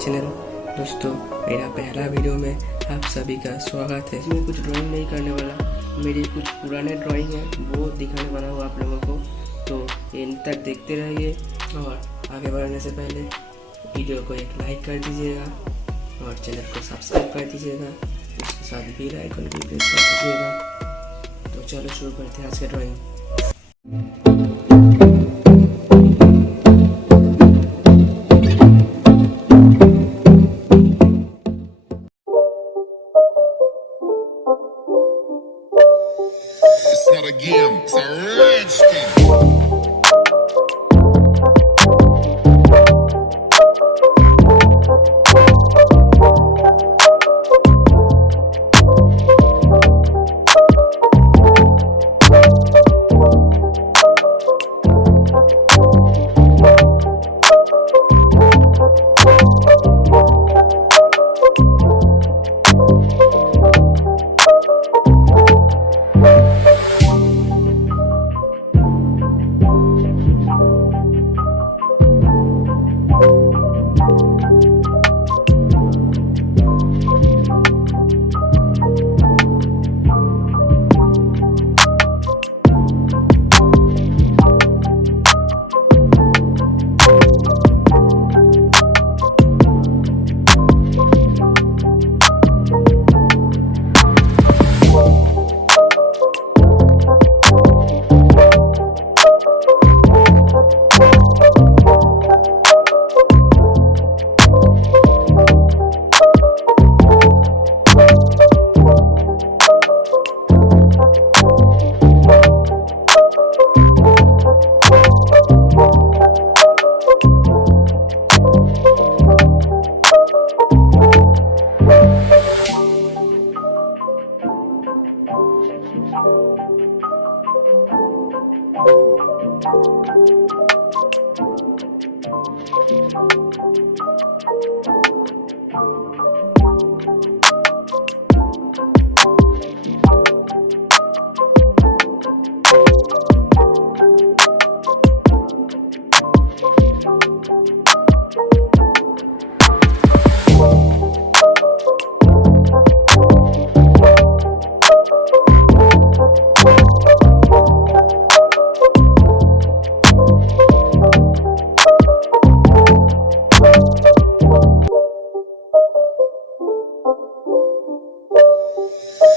चैनल। दोस्तों, मेरा पहला वीडियो में आप सभी का स्वागत है। इसमें कुछ ड्राइंग नहीं करने वाला, मेरी कुछ पुराने ड्राइंग है वो दिखाने वाला हूँ आप लोगों को, तो एंड तक देखते रहिए। और आगे बढ़ने से पहले वीडियो को एक लाइक कर दीजिएगा और चैनल को सब्सक्राइब कर दीजिएगा, उसके साथ बेल आइकन भी प्रेस कर दीजिएगा। तो चलो शुरू करते हैं आज का drawing. It's not a game, it's a rich thing.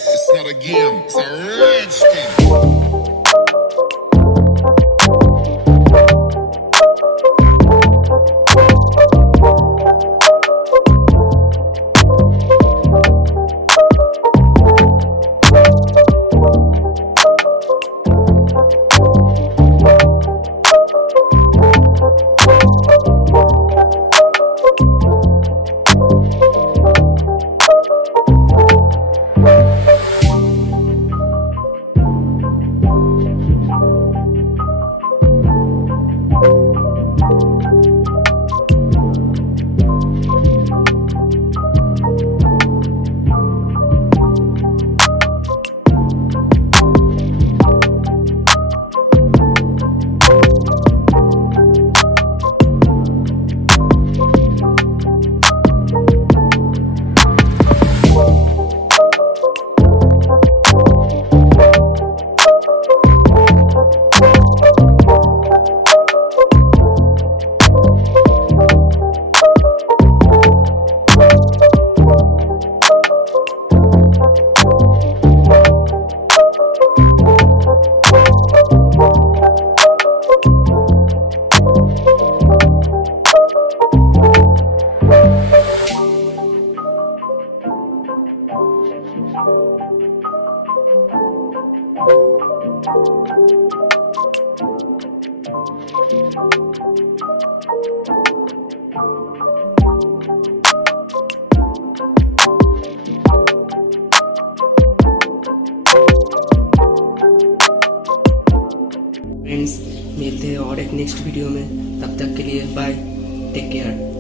It's not a game, it's a rich thing. Friends, मिलते हैं और एक नेक्स्ट वीडियो में। तब तक के लिए बाय, टेक केयर।